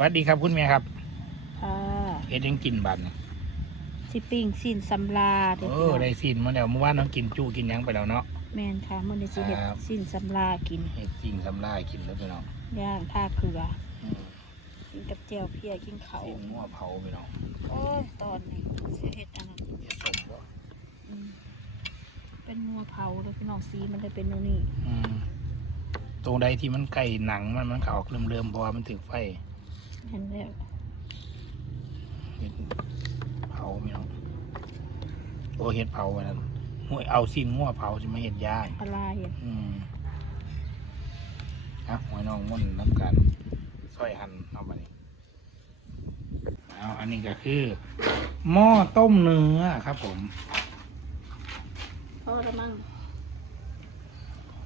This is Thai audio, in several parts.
วัสดีครับคุณแม่ครับค่ะเฮ็ดยังกินบันสิปิ้งสินสำลาเด็โอ้ได้สินมาแล้วเมื่อวานน้องกินจูกินหยังไปแล้วเนาะแมนค่ะมันได้สิเห็ดครับสินสำลากินเฮ็ดจริงสำลายกินแล้วไปเนาะย่างท่าเกลืออืมกินกับเจียวเพียกินเขาวสินหัวเผาไปเนาะโอ้ยตอนนี้สิเห็ดอันนั้นเฮ็ดสมบ่อืมเป็นงัวเผาเลยพี่น้องสีมันได้เป็นโนนี่อืมตรงใดที่มันไก่หนังมันมันก็ออกเริ่มๆเพราะว่ามันถึกไฟ เห็นแล้วเฮ็ดเผาไม่เนาะโอ้เฮ็ดเผาอันนั้นห้วยเอาสินหัวเผาสิมาเฮ็ดย่างอะไรอะอืมอะหวยน้องม่นน้ำกันซอยหั่นเอามานี่เอาอันนี้ก็คือ หม้อต้มเนื้อครับผมพ่อละมั่ง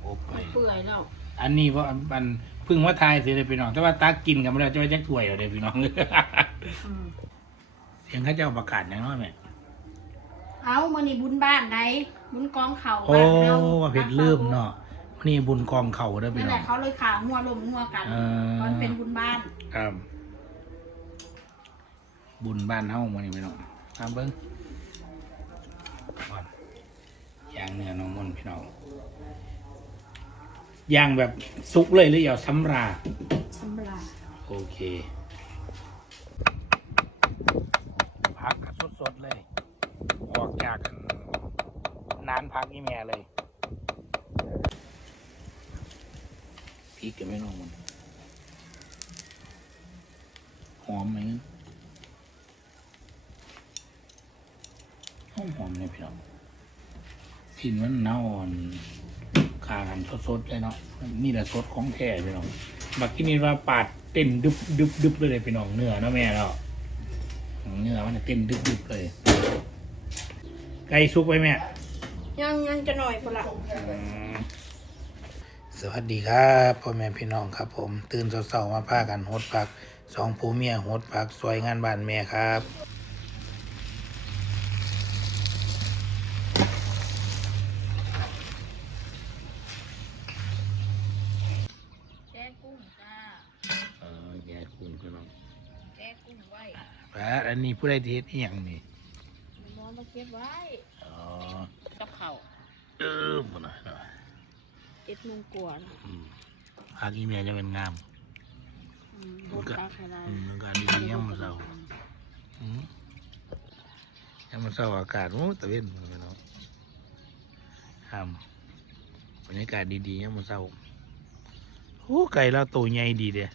โอ้ไปเปื่อยแล้ว อันนี้ว่ามันเพึ่งว่าทายเสียเลยพี่น้อง แต่ว่าตักกินกันไม่ได้จะว่าจะถ้วยเอาเลยพี่น้องอืมเสียงเข้าเจ้าประกาศอย่างน้อยไหมเอามันนี่บุญบ้านไหนบุญกองเขาโอ้บ้านเราว่าเพชรลืมเนาะวันนี่บุญกองเข่าเด้อพี่นั่นน้แหอง ละเขาเลยขางัวลมงัวกันเออมันเป็นบุญบ้านครับบุญบ้านเฮามานี่พี่น้องตามเบิ้งก่อนย่างเนื้อน้องมนต์พี่น้อง ย่างแบบสุกเลยหรือเอาซ้ำราสำลาโอเคพักกันสดๆเลย ออกจากนานพักนี่แม่เลยพริกกันไม่ลงมันหอมไหมหอมหอมเลยพี่น้องกลินมันเน่าอ่อน คากันสดๆเลยเนาะนี่แหละสดของแท้พี่น้องบักที่นี่ว่าปาดเต้นดึบดึบดึบเลยพี่น้องเนื้อเนาะแม่เนาะเนื้อมันเต้นดึบดึบเลย ไก่สุกไปแม่ยังยังจะหน่อยพอละสวัสดีครับพ่อแม่พี่น้องครับ ผมตื่นเช้าๆมาพากันหดผักสองผู้เมียหดผักสวยงานบ้านแม่ครับ แก้กุ้งจ้า เออแย่คุณพี่น้อง แก้กุ้งไว้พระอันนี้ผู้ใดที่เฮ็ดอีหยังนี่นอนมาเก็บไว้อ๋อกับเขาวเออบ่หน่อยหน่อยเจ็ดโมงกว่าน่ะอืมผักอีเมียจะเป็นงาม อืมบนตาขนาดอืมมันก็ดีๆยามมื้อเช้าอืมยังมันเศร้าอากาศโอ้ตะเวนไปเนาะห้ามบรรยากาศดีๆยังมันเศร้าโอ้ไก่เราตัวใหญ่ดีเด้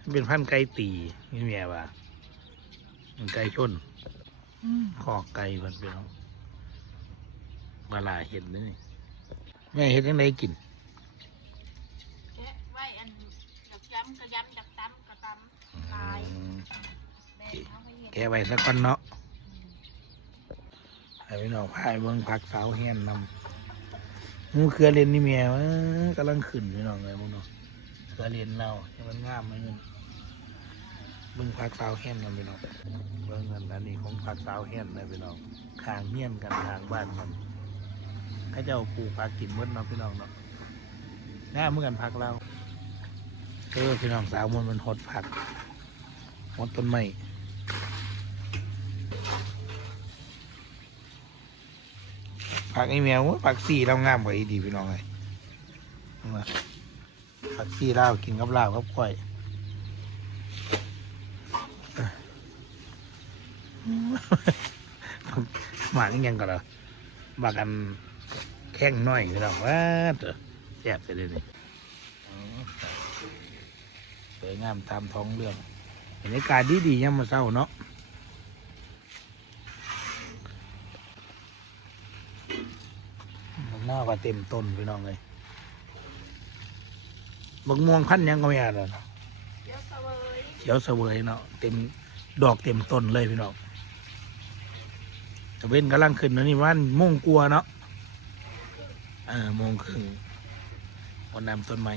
มันเป็นพันธุ์ไก่ตีนี่แม่ว่ามัน ไก่ชนคอกไก่มันเป็นบาลาเห็ดเลยนี่แม่เห็ดยังไงกินแก้ไว้อันดักย้ำกระย้ำดักตั้มกระตั้มตายอืมแม่เอาไปเห็ดแกไว้สักก่อนเนาะให้พี่น้องพายเบิ่งผักสาวแห้นนำหมูเครือเลนนี่แม่เอ้อกำลังขึ้นพี่น้องเลยมึงเนาะเครือเลนเราให้มันงามไหมเงิน เบิ่งผักสาวแห้นนำพี่น้องเบิ่งกันอันนี้ของผักสาวแห้นนะพี่น้องข้างเฮียนกันทางบ้านกันเขาเจ้าปลูกผักกินมดเนาะพี่น้องเนาะงาเมื่อกันผักเราเออพี่น้องสาวมันมันหดผักหดต้นไม้ผักไอแมวผักซี่เรางามกว่าอีดีพี่น้องเลยผักซี่เรากินกับลากับกล้วย หมากยังกันเหรอบักอันแข้งน้อยพี่น้องว้าเถอะแซ่บไปเลยนี่อ๋อสวยงามตามท้องเรื่องบรรยากาศดีดีๆยามมาเศร้าเนาะหน้าก็เต็มต้นพี่น้องเลยบักม่วงพันธุ์หยังก็ไม่อ่านเลยเดี๋ยวเสวยเขียวเสวยเนาะเต็มดอกเต็มต้นเลยพี่น้องตะ เว้นกำลังขึ้นนะนี่วันม่วงกลัวเนาะเออมงครึ่งวันนำต้นไม้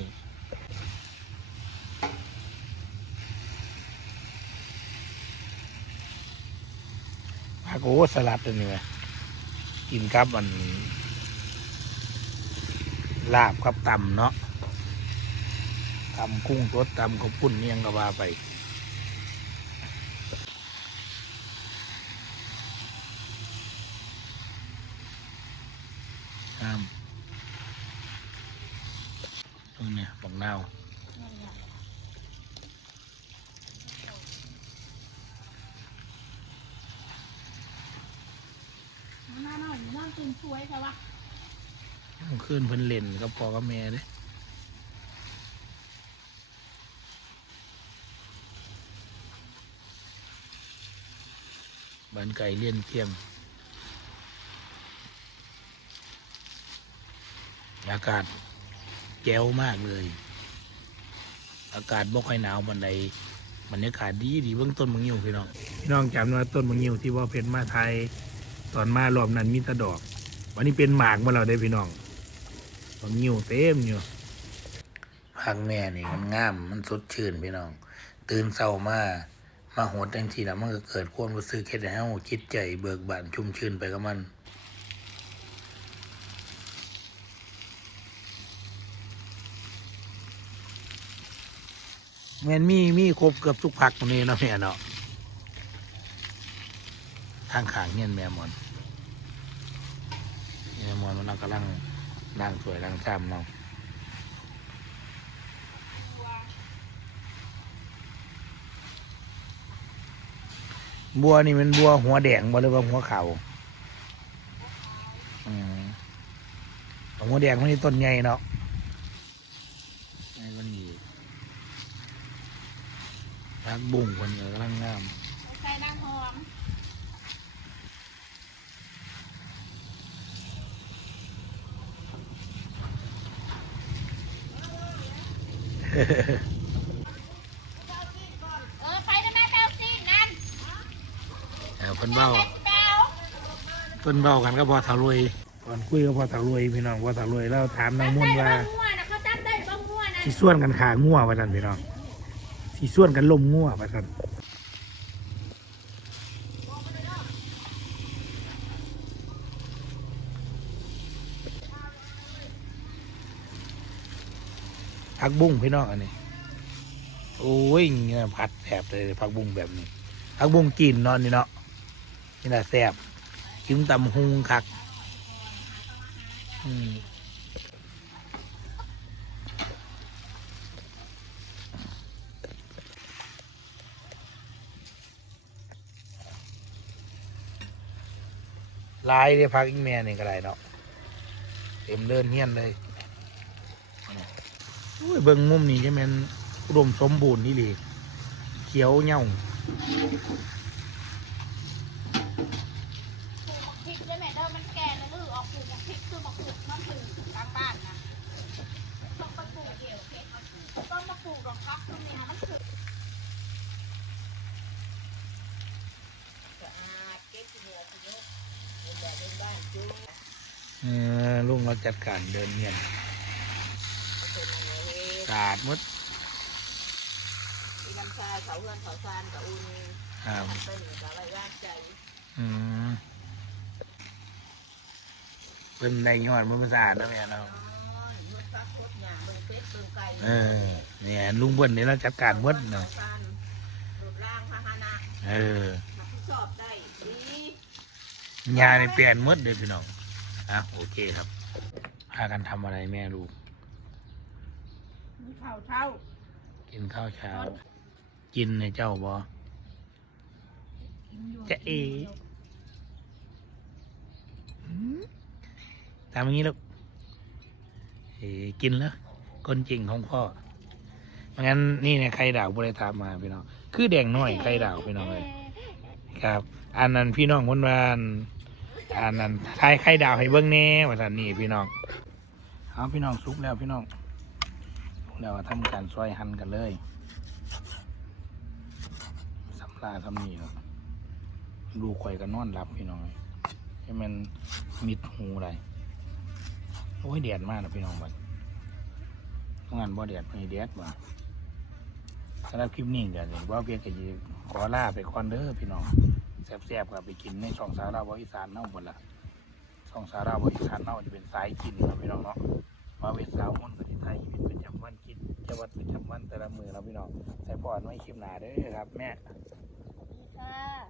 ผักโอ้สลัดตัวนี้ไหมกินกับอันลาบกับตำเนาะตำกุ้งสดตำข้าวปุ้นนี่ยังก็ว่าไป งามตรง เนี้ยบักนาวนั่นแหละมันน่าหน่อยน่าตื่นสวยใช่ปะขึ้นเพิ่นเล่นกับพ่อกับแม่เด้บ้านไก่เลี้ยนเทียม อากาศแจ๋วมากเลย อากาศบ่ค่อยหนาวบันไดบรรยากาศดีดีเบื้องต้นมังยิวพี่น้องพี่น้องจำว่าต้นมังยิวที่ว่าเพชรมาไทยตอนมารอบนั้นมีแตะดอก วันนี้เป็นหมากมาเราได้พี่น้องมังยิวเต็มอยู่พักแม่นี่มันงามมันสดชื่นพี่น้อง ตื่นเช้ามามาโหดจังทีแล้วมันก็เกิดความรู้สึกเฮ็ดให้เฮาจิตใจเบิกบานชุ่มชื่นไปกับมัน แม่นมีมีครบเกือบทุกผักตรงนี้เนาะแม่เนาะทางขางเงี้ยแม่มอนแม่มอนมันกำลังนั่งสวยนั่งจำเนาะบัวนี่มันบัวหัวแดงบ่หรือว่าหัวขาวอืมหัวแดงมันนี่ต้นใหญ่เนาะใหญ่กว่านี้อีก รั กบุ้งคนเดียวกำลังงามใส่นางหอมเออไปได้ไหมแปลสินั่นเออเพิ่นเบ้าแปลแปลเพิ่นเบ้ากันก็พอถารวยก่อนคุยก็พอถารวยพี่น้องพอถารวยแล้วถามนางมุ่นว่าบ้งัวนะเขาจำได้บ้างงัวนะ สิส่วนกันขางัวว่าท่านพี่น้อง สิส่วนกันลมงัวว่าท่นผักบุ้งพี่น้องอันนี้ โอ้ยเงี้ยผัดแสบเลยผักบุ้งแบบนี้ผักบุ้งกินเนาะนี่เนาะนี่แหละแสบกินตำหุงคัก อืม ลายเลยพักอีกแม่นี่ก็ได้เนาะเต็มเดินเฮียนเลยโอ้ยเบิ่งมุมนี้จะเป็นอุดมสมบูรณ์นี่เลยเขียวเงาพริกด้วยแม่เด้อมันแก่แล้วลือออกปลูกพริกคือมาปลูกมะถึงกลางบ้านนะต้องมาปลูกเดี่ยวเก็บมาปลูกต้องมาปลูกดอกพักตรงนี้ฮะมันถึง เออ ลุงเราจัดการเดินเงียนสะอาดหมดมีน้ำชาเขาเพื่อนเขาซานกับอุ่นครับเป็นกับอะไรยากใจอืมเป็นในยอดมันสะอาดนะแม่เนาะนวดพักพดหยาเบิ่งเป็ดเบิ่งไก่เออเนี่ยลุงเบิ้ลนี่เราจัดการหมดเขาเนาะซานรถล่างพาหนะเออมาที่ชอบได้ดี ยาในเปลี่ยนหมดเลยพี่น้องอะโอเคครับ พากันทำอะไรแม่ลูกมีข้าวเท่ากินข้าวเช้า กินในเจ้าบอจะเอทำอย่างนี้ลูกเอ้กินแล้วคนจริงของพ่อไม่งั้นนี่เนี่ยไข่ดาวบริทามมาพี่น้อง คือแดงน้อยไข่ดาวพี่น้องเลย ครับ อันนั้นพี่น้องคนวาน อันนั้นทายไข่ดาวให้เบิ้งแน่ว่าสันนี่พี่น้องเอาพี่น้องซุกแล้วพี่น้องแล้วทำการซอยหั่นกันเลยสำลาทำนี่ครับลูกข่อยก็นอนรับพี่น้องให้มันมิดหูอะไรโอ้ยแดดมากนะพี่น้องบัดงานบ่แดดไม่แดดบ่สำหรับคลิปนี้ก็เลยว่าเพียงแค่ขอลาไปก่อนเด้อพี่น้อง แซ่บๆครับไปกินในช่องสาราวอิสานเน่าหมดละช่องสาราวอิสานเน่าจะเป็นสายกินนะพี่น้องเนาะมาเวทสาวมนต์ปฏิไทยชีวิตประจำวันกินจังหวัดประจำวันแต่ละมือเราพี่น้องใส่ปอดไม่คิมหนาด้วยครับ แม่ ดีค่ะ